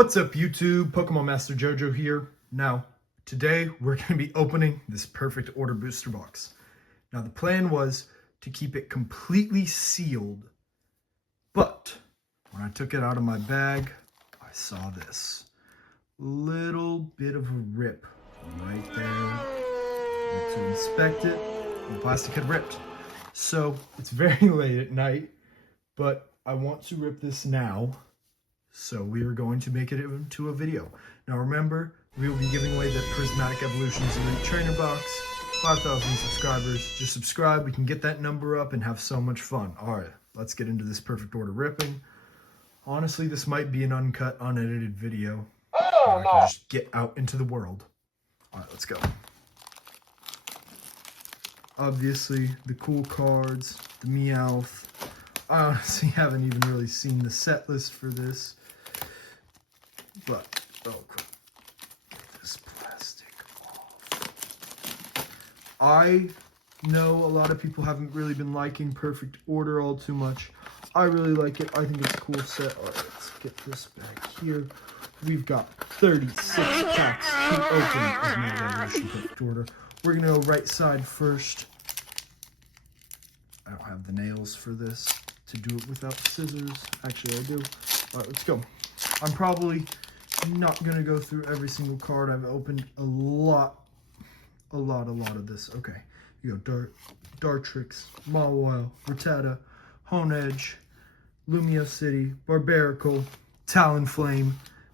What's up YouTube? Pokemon Master Jojo here. Now, today we're going to be opening this Perfect Order booster box. Now the plan was to keep it completely sealed, but when I took it out of my bag, I saw this little bit of a rip right there. Went to inspect it, and the plastic had ripped. So it's very late at night, but I want to rip this now. So we are going to make it into a video. Now remember, we will be giving away the Prismatic Evolutions Elite Trainer Box. 5,000 subscribers. Just subscribe. We can get that number up and have so much fun. Alright, let's get into this Perfect Order ripping. Honestly, this might be an uncut, unedited video. I can just get out into the world. Alright, let's go. Obviously, the cool cards, the Meowth. I honestly haven't even really seen the set list for this. But, oh, cool. Get this plastic off. I know a lot of people haven't really been liking Perfect Order all too much. I really like it. I think it's a cool set. All right, let's get this back here. We've got 36 packs to open of Mega Evolution Perfect Order. We're going to go right side first. I don't have the nails for this to do it without scissors. Actually, I do. All right, let's go. I'm probably not going to go through every single card. I've opened a lot of this. Okay, you go Dartrix, Mawile, Rattata, Honedge, Lumio City, Barbaracle, Talonflame,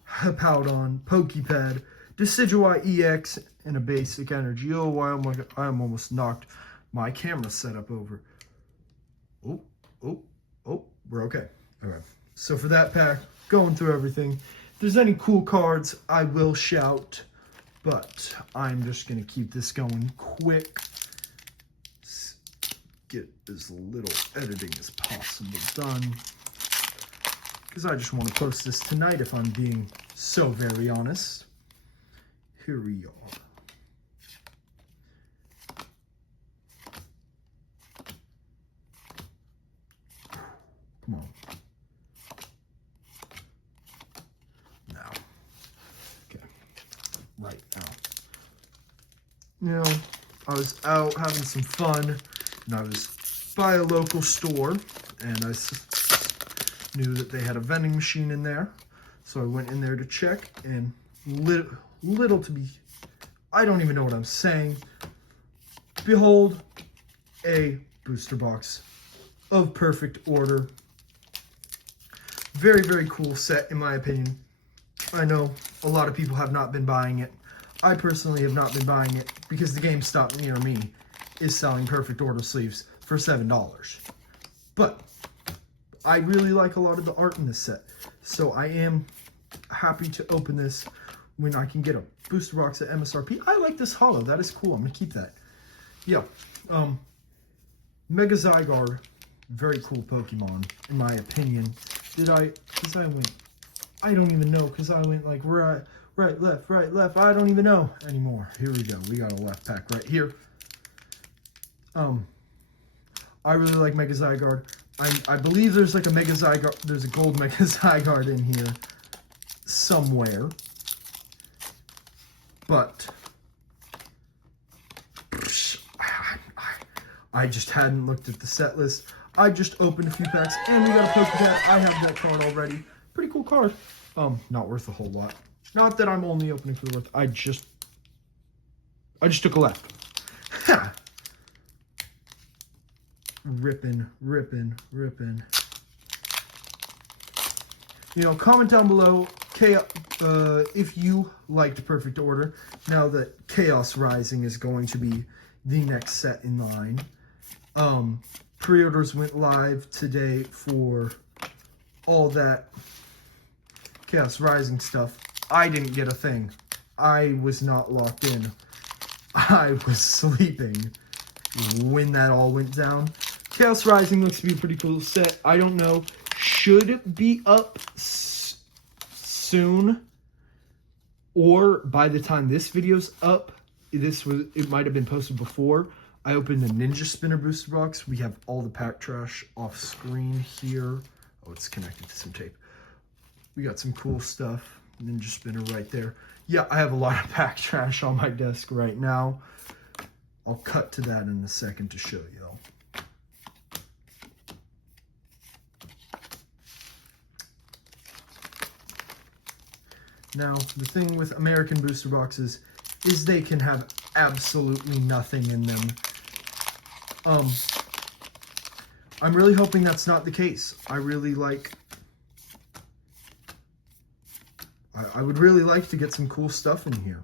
Hippowdon, Pokepad, Decidueye EX, and a basic energy. Oh, wow, I almost knocked my camera setup over. Oh, we're okay. All right. So for that pack, going through everything. If there's any cool cards, I will shout, but I'm just going to keep this going quick. Get as little editing as possible done, because I just want to post this tonight if I'm being so very honest. Here we are. Come on. Now. Okay. Right now. You know, I was out having some fun, and I was by a local store, and I knew that they had a vending machine in there. So I went in there to check, and little to be, I don't even know what I'm saying. Behold, a booster box of Perfect Order. Very, very cool set, in my opinion. I know a lot of people have not been buying it. I personally have not been buying it because the GameStop near me is selling Perfect Order sleeves for $7. But I really like a lot of the art in this set. So I am happy to open this when I can get a booster box at MSRP. I like this holo. That is cool. I'm going to keep that. Yeah. Mega Zygarde. Very cool Pokemon, in my opinion. I don't even know, because I went like right, left. I don't even know anymore. Here we go. We got a left pack right here. I really like Mega Zygarde. I believe there's like a Mega Zygarde, there's a gold Mega Zygarde in here somewhere. But I just hadn't looked at the set list. I just opened a few packs, and we got a Pokepad. I have that card already. Pretty cool card. Not worth a whole lot. Not that I'm only opening for the worth. I just took a left. Ha! Ripping. You know, comment down below if you liked Perfect Order. Now that Chaos Rising is going to be the next set in line. Pre-orders went live today for all that Chaos Rising stuff. I didn't get a thing. I was not locked in. I was sleeping when that all went down. Chaos Rising looks to be a pretty cool set. I don't know. Should be up soon, or by the time this video's up, it might have been posted before. I opened the Ninja Spinner booster box. We have all the pack trash off screen here. Oh, it's connected to some tape. We got some cool stuff. Ninja spinner right there. Yeah, I have a lot of pack trash on my desk right now. I'll cut to that in a second to show you though. Now, the thing with American booster boxes is they can have absolutely nothing in them. I'm really hoping that's not the case. I would really like to get some cool stuff in here.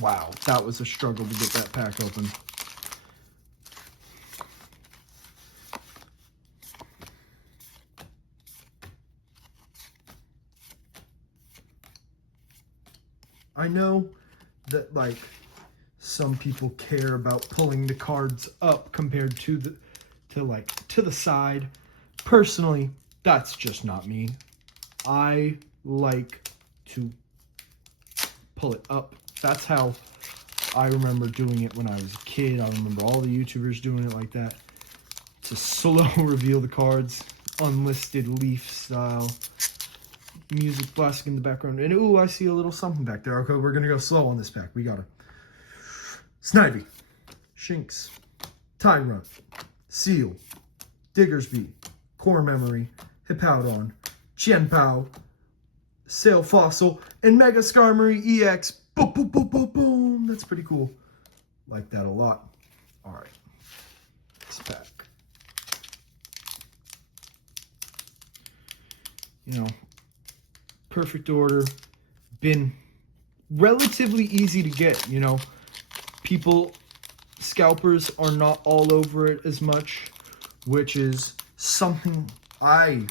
Wow, that was a struggle to get that pack open. I know that like some people care about pulling the cards up compared to the side. Personally, that's just not me. I like to pull it up. That's how I remember doing it when I was a kid. I remember all the YouTubers doing it like that. To slow reveal the cards, unlisted leaf style. Music blasting in the background. And ooh, I see a little something back there. Okay, we're going to go slow on this pack. We got to Snivy, Shinx, Tyrant, Seal, Diggersby, Core Memory, Hippowdon, Chien-Pao, Sail Fossil, and Mega Skarmory EX. Boom, boom, boom, boom, boom. That's pretty cool. Like that a lot. All right. This pack. You know, perfect order. Been relatively easy to get, you know. Scalpers are not all over it as much, which is something I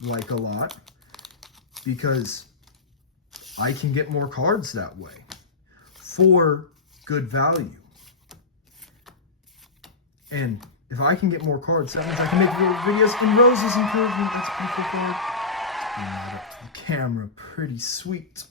like a lot because I can get more cards that way for good value. And if I can get more cards, that means I can make videos in Rose's Encouragement. That's a pretty cool card. Bring that up to the camera. Pretty sweet.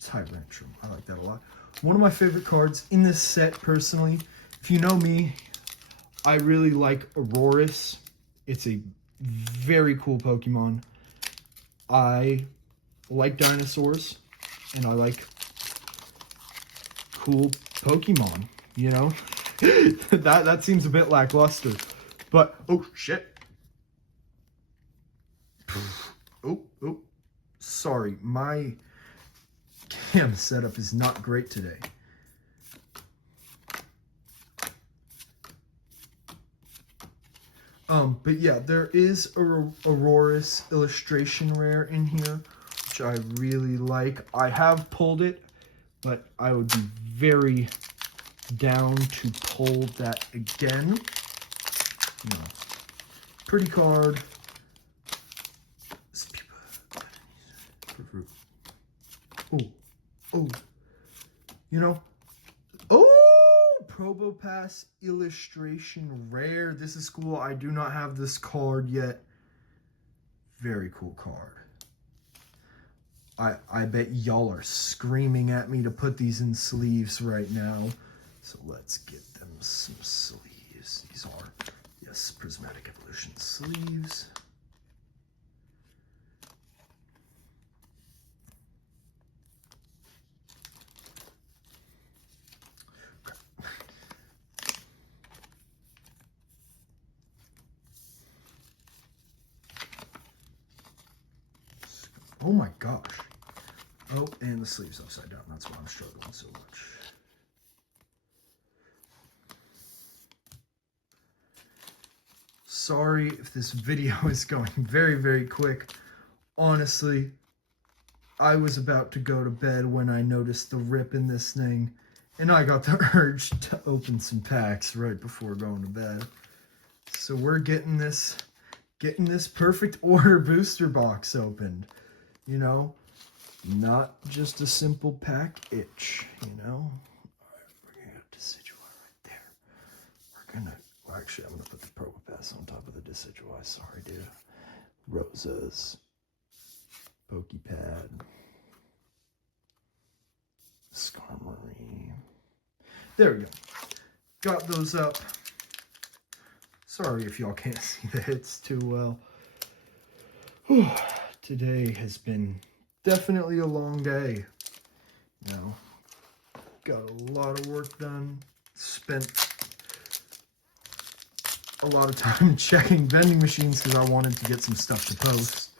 Tyrantrum. I like that a lot. One of my favorite cards in this set, personally, if you know me, I really like Aurorus. It's a very cool Pokemon. I like dinosaurs, and I like cool Pokemon, you know? that seems a bit lackluster. But, oh, shit. Oh, sorry. My cam setup is not great today. But yeah, there is a Aurorus illustration rare in here, which I really like. I have pulled it, but I would be very down to pull that again. You know, pretty card. Oh, you know, Probopass illustration rare. This is cool. I do not have this card yet. Very cool card. I bet y'all are screaming at me to put these in sleeves right now. So let's get them some sleeves. These are, yes, Prismatic Evolution sleeves. Oh my gosh. Oh, and the sleeve's upside down. That's why I'm struggling so much. Sorry if this video is going very, very quick. Honestly, I was about to go to bed when I noticed the rip in this thing, And I got the urge to open some packs right before going to bed. So we're getting this perfect order booster box opened. You know, not just a simple pack itch, you know. All right, we're gonna get Decidueye right there. Well, actually, I'm gonna put the Probopass on top of the Decidueye. Sorry, dude. Rosas, Pokepad, Skarmory. There we go. Got those up. Sorry if y'all can't see the hits too well. Whew. Today has been definitely a long day. You know, got a lot of work done. Spent a lot of time checking vending machines because I wanted to get some stuff to post.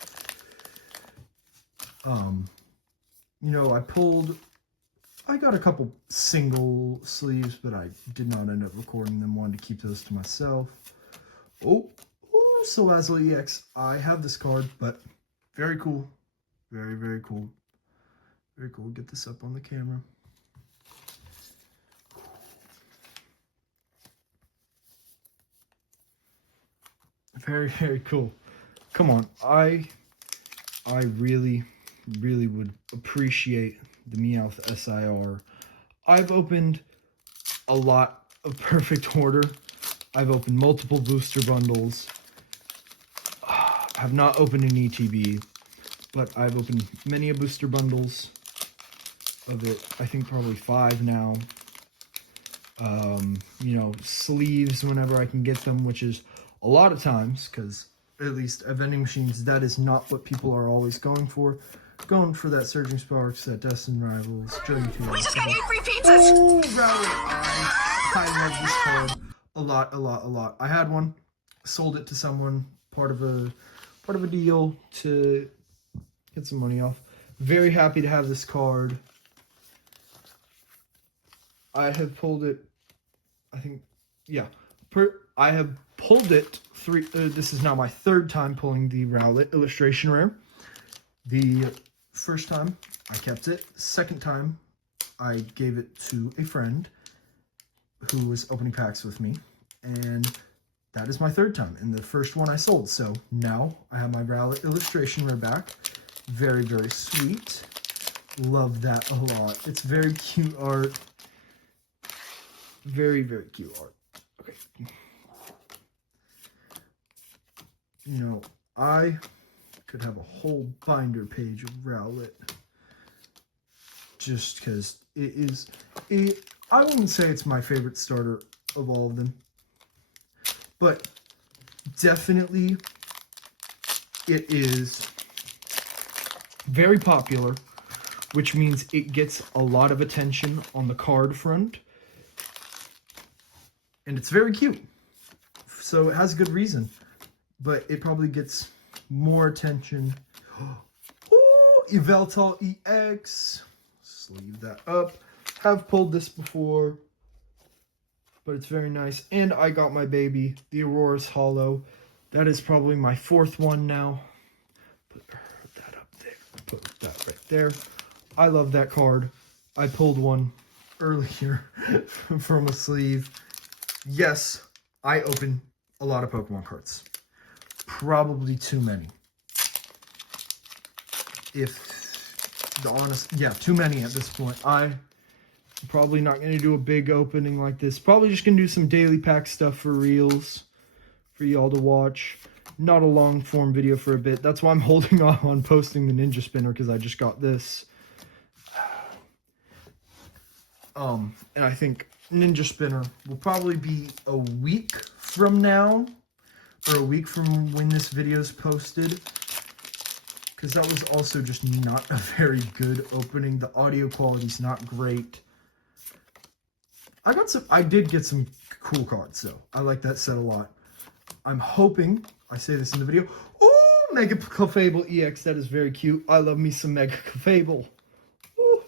You know, I got a couple single sleeves, but I did not end up recording them. Wanted to keep those to myself. Oh, Salazzle EX. I have this card, but very cool. Very, very cool. Very cool. Get this up on the camera. Very, very cool. Come on. I really, really would appreciate the Meowth SIR. I've opened a lot of Perfect Order. I've opened multiple booster bundles. I've not opened an ETB, but I've opened many booster bundles of it. I think probably 5 now. You know, sleeves whenever I can get them, which is a lot of times, because at least at vending machines, that is not what people are always going for. Going for that Surging Sparks, that Destined Rivals, Journey to We just got 8 free pizzas! Oh, I love this card a lot. I had one, sold it to someone, part of a deal to get some money off. Very happy to have this card. I have pulled it, I think, yeah. I have pulled it this is now my 3rd time pulling the Rowlet Illustration Rare. The first time, I kept it. Second time, I gave it to a friend who was opening packs with me. And that is my 3rd time. And the first one I sold. So now I have my Rowlet Illustration Rare back. Very, very sweet. Love that a lot. It's very cute art. Very, very cute art. Okay. You know, I could have a whole binder page of Rowlet. Just because I wouldn't say it's my favorite starter of all of them. But definitely it is very popular, which means it gets a lot of attention on the card front. And it's very cute. So it has good reason. But it probably gets more attention. Ooh, Yveltal EX. Sleeve that up. Have pulled this before. But it's very nice. And I got my baby, the Aurora's Hollow. That is probably my 4th one now. Put that up there. Put that right there. I love that card. I pulled one earlier from a sleeve. Yes, I open a lot of Pokemon cards. Probably too many. Too many at this point. I'm probably not going to do a big opening like this. Probably just going to do some daily pack stuff for reels for y'all to watch. Not a long form video for a bit. That's why I'm holding off on posting the Ninja Spinner, because I just got this. And I think Ninja Spinner will probably be a week from now, or a week from when this video is posted, because that was also just not a very good opening. The audio quality's not great. I did get some cool cards, so I like that set a lot. I'm hoping, I say this in the video, ooh, Mega Clefable EX, that is very cute. I love me some Mega Clefable. Ooh.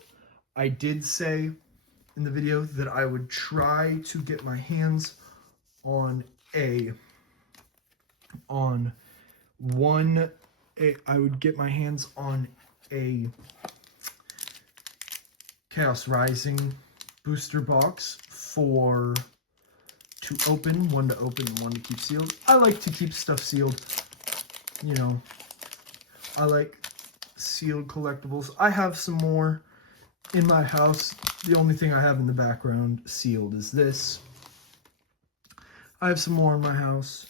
I did say in the video that I would try to get my hands on I would get my hands on a Chaos Rising booster box to open, one to open and one to keep sealed. I like to keep stuff sealed. You know, I like sealed collectibles. I have some more in my house. The only thing I have in the background sealed is this. I have some more in my house.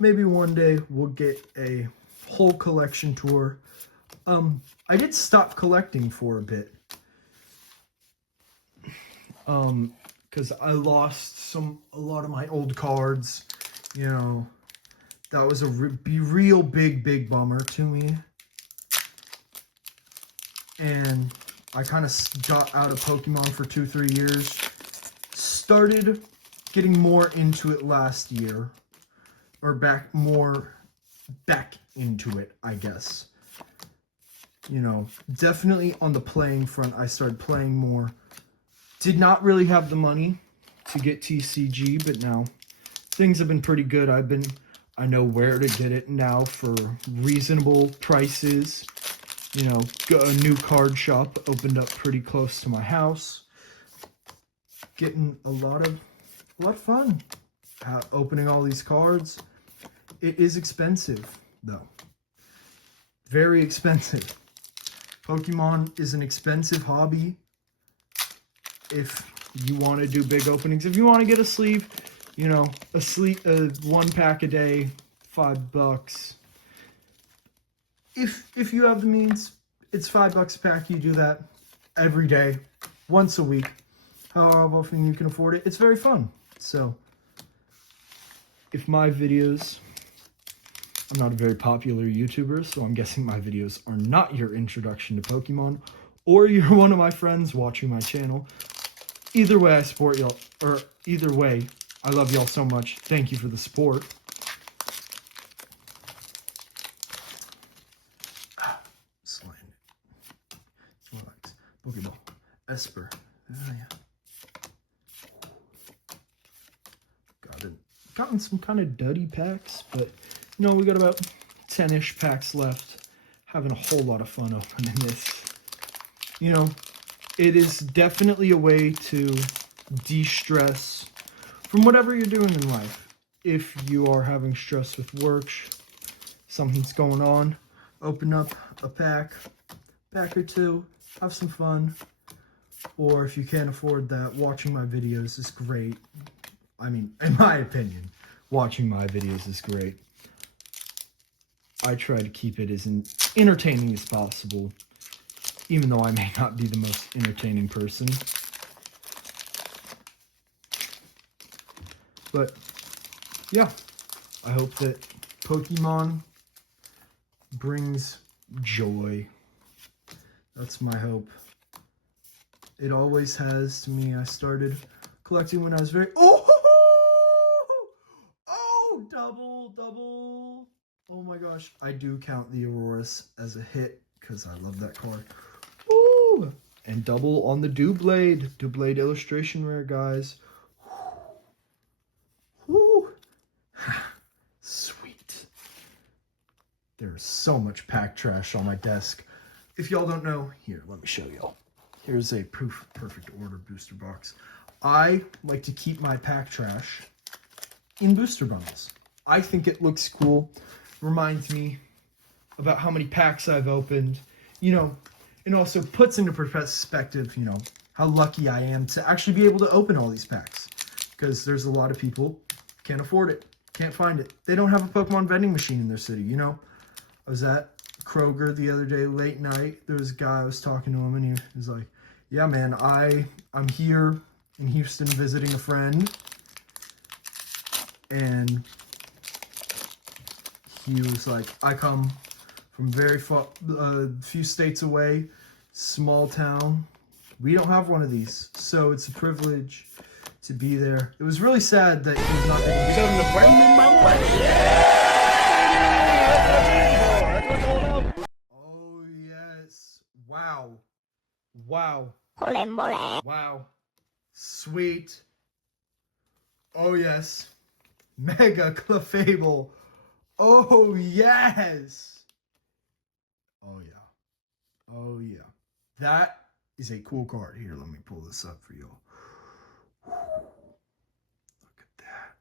Maybe one day we'll get a whole collection tour. I did stop collecting for a bit. Because I lost a lot of my old cards. You know, that was a real big bummer to me. And I kind of got out of Pokemon for 2-3 years. Started getting more into it last year. Or back into it, I guess. You know, definitely on the playing front, I started playing more. Did not really have the money to get TCG, but now things have been pretty good. I know where to get it now for reasonable prices. You know, a new card shop opened up pretty close to my house. Getting a lot of fun opening all these cards. It is expensive, though. Very expensive. Pokemon is an expensive hobby. If you want to do big openings, if you want to get a sleeve, you know, one pack a day, $5. If you have the means, it's $5 a pack. You do that every day, once a week, however often you can afford it. It's very fun. So, if my videos, I'm not a very popular YouTuber, so I'm guessing my videos are not your introduction to Pokemon, or you're one of my friends watching my channel. Either way, I support y'all, or either way, I love y'all so much. Thank you for the support. Slime. Snorlax. Pokeball. Esper. Gotten some kind of duddy packs, but you know, we got about 10-ish packs left. Having a whole lot of fun opening this. You know, it is definitely a way to de-stress from whatever you're doing in life. If you are having stress with work, something's going on, open up a pack or two, have some fun. Or if you can't afford that, watching my videos is great. I mean, in my opinion, watching my videos is great. I try to keep it as entertaining as possible, even though I may not be the most entertaining person. But, yeah, I hope that Pokemon brings joy. That's my hope. It always has to me. I started collecting when I was very... Oh, double. Oh my gosh. I do count the Aurorus as a hit because I love that card. Ooh. And double on the Doublade. Doublade illustration rare, guys. Woo. Sweet. There's so much pack trash on my desk. If y'all don't know, here, let me show y'all. Here's a Proof Perfect Order booster box. I like to keep my pack trash in booster bundles. I think it looks cool. Reminds me about how many packs I've opened. You know, and also puts into perspective, you know, how lucky I am to actually be able to open all these packs. Because there's a lot of people can't afford it, can't find it. They don't have a Pokemon vending machine in their city, you know. I was at Kroger the other day, late night. There was a guy, I was talking to him, and he was like, yeah, man, I'm here in Houston visiting a friend. And he was like, I come from very far, few states away, small town. We don't have one of these, so it's a privilege to be there. It was really sad that he's not Oh, yes. Wow. Wow. Sweet. Oh, yes. Mega Clefable. Oh, yes. Oh, yeah. That is a cool card. Here, let me pull this up for y'all. Look at that.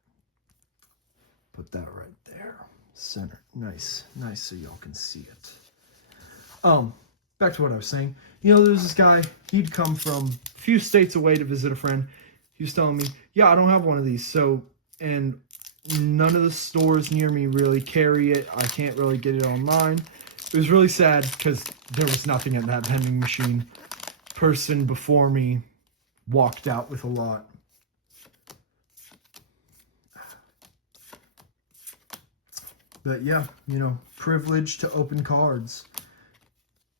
Put that right there. Center. Nice. Nice so y'all can see it. Back to what I was saying. You know, there's this guy. He'd come from a few states away to visit a friend. He was telling me, yeah, I don't have one of these. So, and none of the stores near me really carry it. I can't really get it online. It was really sad because there was nothing at that vending machine. Person before me walked out with a lot. But yeah, you know, privilege to open cards.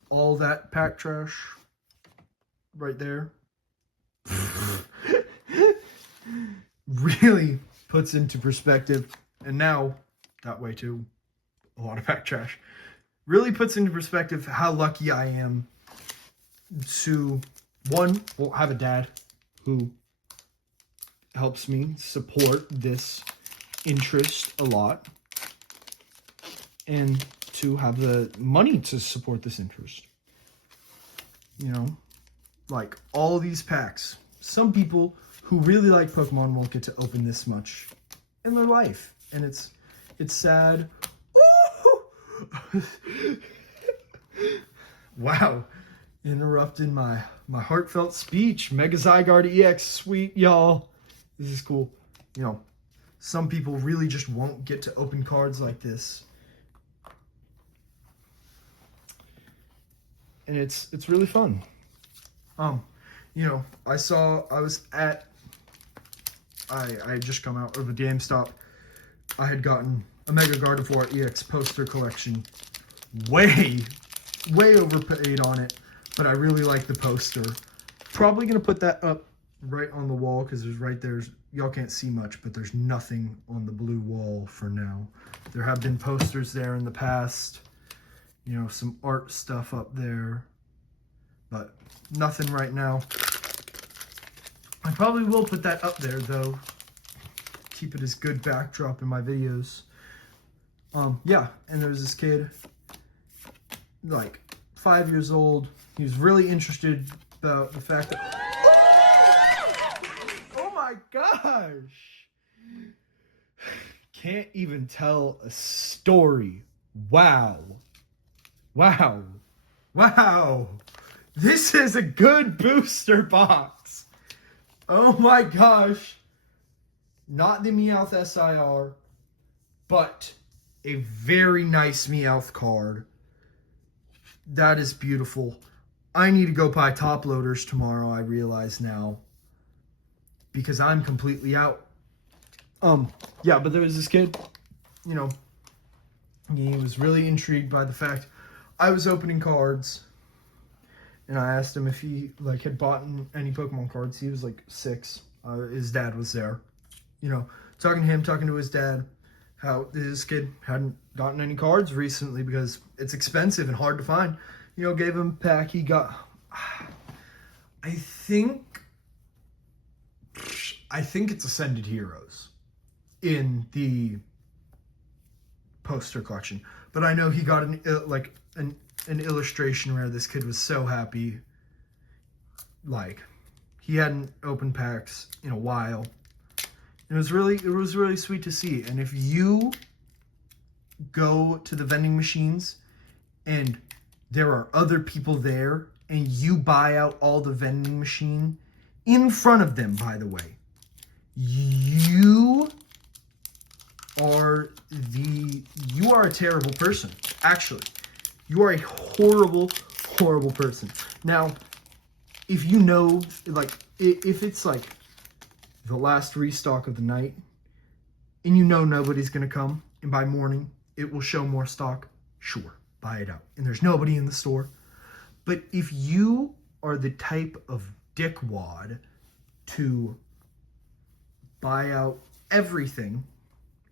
All that pack trash right there really puts into perspective, and now that way too, a lot of pack trash really puts into perspective how lucky I am to, one, well, have a dad who helps me support this interest a lot, and to have the money to support this interest. You know, like all these packs. Some people who really like Pokemon won't get to open this much in their life, and it's sad. Wow, interrupted my heartfelt speech. Mega Zygarde EX, sweet y'all. This is cool. You know, some people really just won't get to open cards like this. And it's really fun. You know, I had just come out of a GameStop. I had gotten a Mega Gardevoir EX poster collection. Way overpaid on it, but I really like the poster. Probably gonna put that up right on the wall because y'all can't see much, but there's nothing on the blue wall for now. There have been posters there in the past. You know, some art stuff up there, but nothing right now. I probably will put that up there though. Keep it as good backdrop in my videos. Yeah, and there's this kid, like 5 years old. He was really interested about the fact that, oh my gosh, can't even tell a story. Wow. This is a good booster box. Oh my gosh. Not the Meowth SIR, but a very nice Meowth card. That is beautiful. I need to go buy top loaders tomorrow, I realize now, because I'm completely out. Yeah, but there was this kid, you know, he was really intrigued by the fact I was opening cards, and I asked him if he had bought any Pokemon cards. He was like 6. His dad was there, you know, talking to his dad, how this kid hadn't gotten any cards recently because it's expensive and hard to find. You know, gave him a pack. He got, I think it's Ascended Heroes in the poster collection, but I know he got an illustration where this kid was so happy, like he hadn't opened packs in a while. It was really sweet to see. And if you go to the vending machines and there are other people there and you buy out all the vending machine in front of them, by the way, you are a terrible person. Actually, you are a horrible person. Now, if you know, if it's like the last restock of the night and you know nobody's going to come, and by morning it will show more stock, sure, buy it out. And there's nobody in the store. But if you are the type of dickwad to buy out everything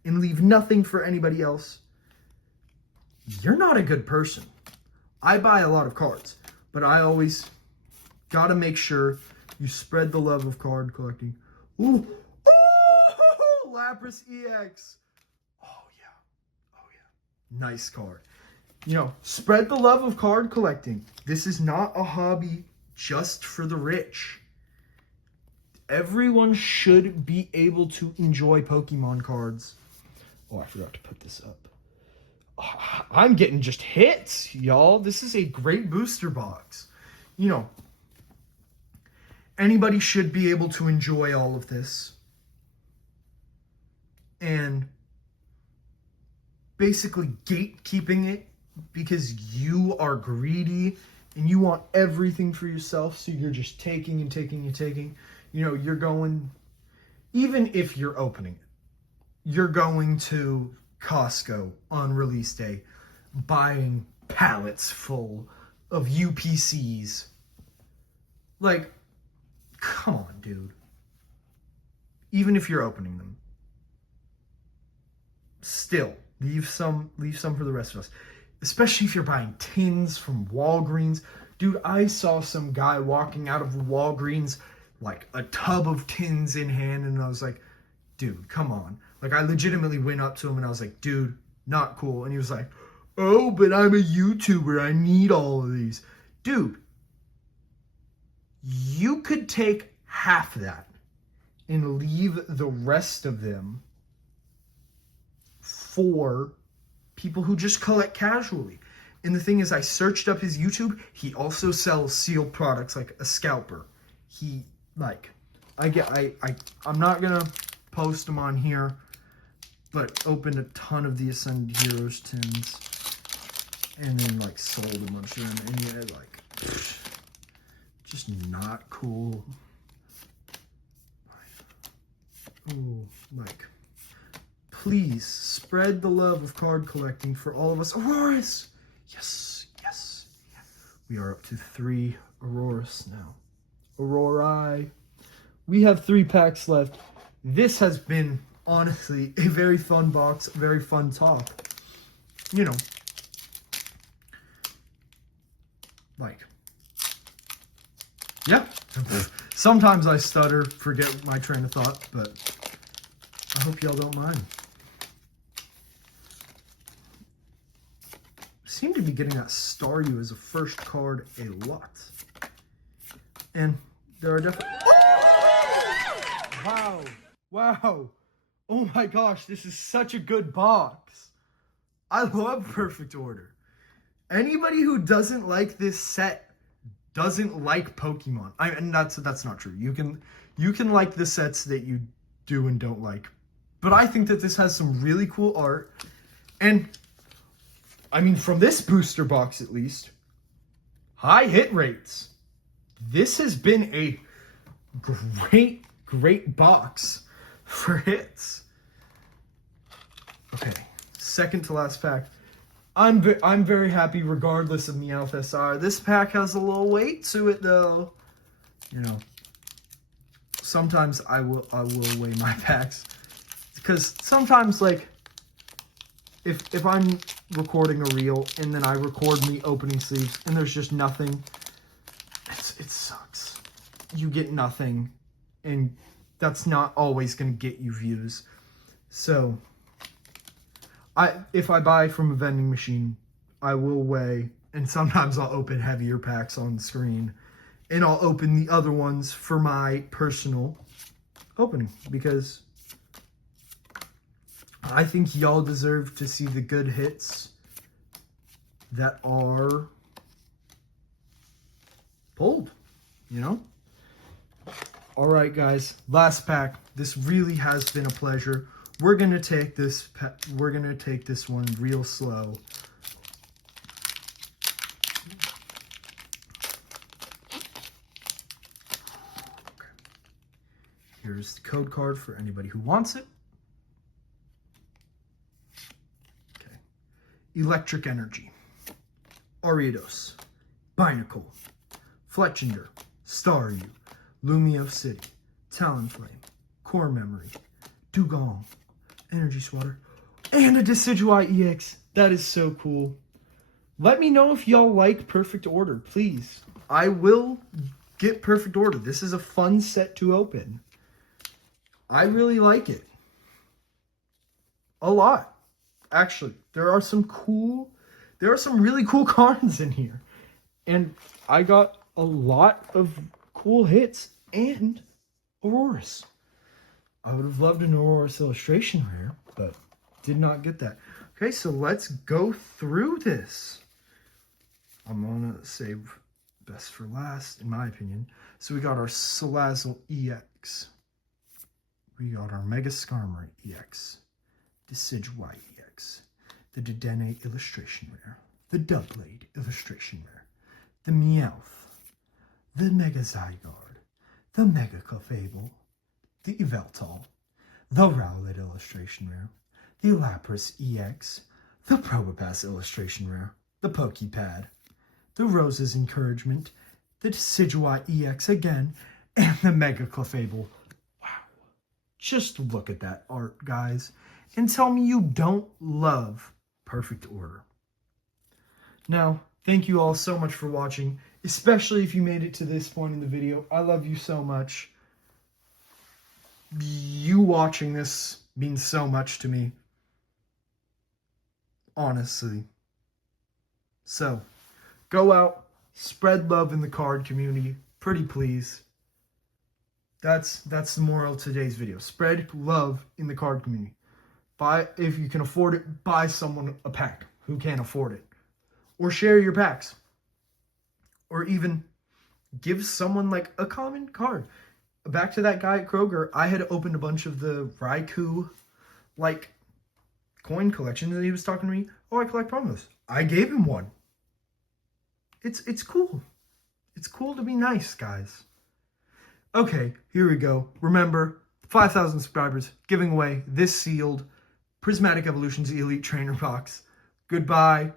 and leave nothing for anybody else, you're not a good person. I buy a lot of cards, but I always gotta make sure you spread the love of card collecting. Ooh, Lapras EX. Oh yeah, nice card. You know, spread the love of card collecting. This is not a hobby just for the rich. Everyone should be able to enjoy Pokemon cards. Oh, I forgot to put this up. I'm getting just hits, y'all. This is a great booster box. You know, anybody should be able to enjoy all of this. And basically gatekeeping it because you are greedy and you want everything for yourself, so you're just taking and taking and taking. You know, you're going, even if you're opening it, you're going to Costco on release day, buying pallets full of UPCs. Like, come on, dude. Even if you're opening them, still leave some for the rest of us. Especially if you're buying tins from Walgreens. Dude, I saw some guy walking out of Walgreens, like a tub of tins in hand, and I was like, dude, come on. Like, I legitimately went up to him and I was like, dude, not cool. And he was like, oh, but I'm a YouTuber. I need all of these. Dude, you could take half of that and leave the rest of them for people who just collect casually. And the thing is, I searched up his YouTube. He also sells sealed products like a scalper. He, like, I'm not gonna post them on here, but opened a ton of the Ascended Heroes tins and then like sold a bunch of them, and yeah, like, just not cool. Oh, like, please spread the love of card collecting for all of us. Aurorus! Yes, yes. We are up to 3 Aurorus now. Aurori. We have 3 packs left. This has been, honestly, a very fun box, a very fun talk. You know, like, yeah. Sometimes I stutter, forget my train of thought, but I hope y'all don't mind. Seem to be getting that Staryu as a first card a lot. And there are definitely... Wow. Wow. Oh my gosh, this is such a good box. I love Perfect Order. Anybody who doesn't like this set doesn't like Pokemon. And that's not true. You can like the sets that you do and don't like. But I think that this has some really cool art. And I mean, from this booster box at least, high hit rates. This has been a great box for hits. Okay, second to last pack. I'm very happy regardless of Meowth SR. This pack has a little weight to it though. You know, sometimes I will weigh my packs, because sometimes, like, if I'm recording a reel and then I record me opening sleeves and there's just nothing, it sucks. You get nothing, and that's not always going to get you views. So if I buy from a vending machine, I will weigh, and sometimes I'll open heavier packs on the screen, and I'll open the other ones for my personal opening, because I think y'all deserve to see the good hits that are pulled, you know? All right, guys, last pack. This really has been a pleasure. We're gonna take this one real slow. Okay. Here's the code card for anybody who wants it. Okay. Electric Energy, Ariados, Binacle, Fletchinder, Staryu, Lumiose City, Talonflame, Core Memory, Dugong, Energy Swatter, and a Decidueye EX. That is so cool. Let me know if y'all like Perfect Order, please. I will get Perfect Order. This is a fun set to open. I really like it. A lot. Actually, there are some really cool cards in here. And I got a lot of cool hits, and Aurorus. I would have loved an Aurorus illustration rare, but did not get that. Okay, so let's go through this. I'm going to save best for last, in my opinion. So we got our Salazzle EX. We got our Mega Skarmory EX. Decidueye EX. The Dedenne illustration rare. The Doublade illustration rare. The Meowth. The Mega Zygarde. The Mega Clefable. The Yveltal. The Rowlet illustration rare. The Lapras EX. The Probopass illustration rare. The Pokepad. The Rose's Encouragement. The Decidueye EX again. And the Mega Clefable. Wow. Just look at that art, guys. And tell me you don't love Perfect Order. Now, thank you all so much for watching, especially if you made it to this point in the video. I love you so much. You watching this means so much to me. Honestly. So, go out, spread love in the card community. Pretty please. That's the moral of today's video. Spread love in the card community. Buy, if you can afford it, buy someone a pack who can't afford it. Or share your packs. Or even give someone like a common card. Back to that guy at Kroger, I had opened a bunch of the Raikou like coin collection that he was talking to me. Oh, I collect promos. I gave him one. It's cool. It's cool to be nice, guys. Okay, here we go. Remember, 5,000 subscribers, giving away this sealed Prismatic Evolutions Elite Trainer box. Goodbye.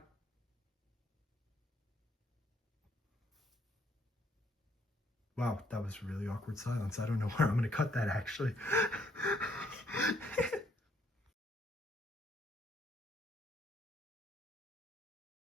Wow, that was really awkward silence. I don't know where I'm going to cut that, actually.